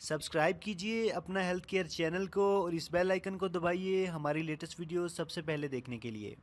Subscribe कीजिए अपना health care channel को और इस बेल आइकन को दबाइए हमारी लेटेस्ट वीडियो सबसे पहले देखने के लिए।